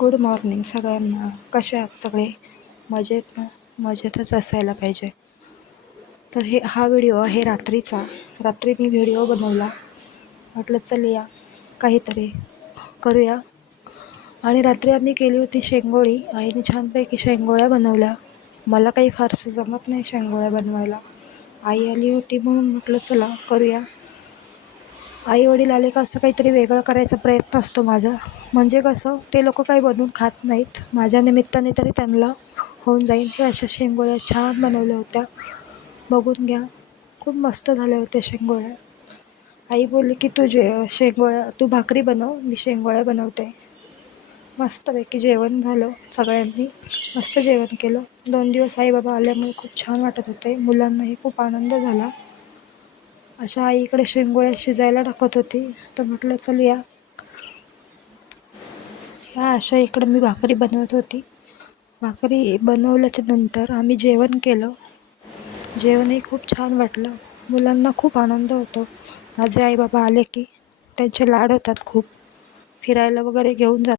Good morning सगळ्यांना. कसे आहात सगळे? मजेत ना? मजेतच असायला पाहिजे. तर हा व्हिडिओ आहे रात्रीचा. रात्री मी व्हिडिओ बनवला. म्हटलं चल या काहीतरी करूया. आणि रात्री आम्ही केली होती शेंगोळी. आईने छानपैकी शेंगोळ्या बनवल्या. मला काही फारसं जमत नाही शेंगोळ्या बनवायला. आई आली होती म्हणून म्हटलं चला करूया. आई वडील आले का असं काहीतरी वेगळं करायचा प्रयत्न असतो माझा. म्हणजे कसं, ते लोक काही बनवून खात नाहीत, माझ्या निमित्ताने तरी त्यांना होऊन जाईल. हे अशा शेंगोळ्या छान बनवल्या होत्या, बघून घ्या. खूप मस्त झाल्या होत्या शेंगोळ्या. आई बोलली की तू भाकरी बनव, मी शेंगोळ्या बनवते. मस्तपैकी जेवण झालं. सगळ्यांनी मस्त जेवण केलं. 2 दिवस आई बाबा आल्यामुळे खूप छान वाटत होते. मुलांनाही खूप आनंद झाला. अशा आई इकडे शेंगोळ्या शिजायला टाकत होती, तर म्हटलं चल या. ह्या अशा इकडं मी भाकरी बनवत होती. भाकरी बनवल्याच्या नंतर आम्ही जेवण केलं. जेवणही खूप छान वाटलं. मुलांना खूप आनंद होतो. माझे आई बाबा आले की त्यांचे लाड होतात खूप. फिरायला वगैरे घेऊन जातात.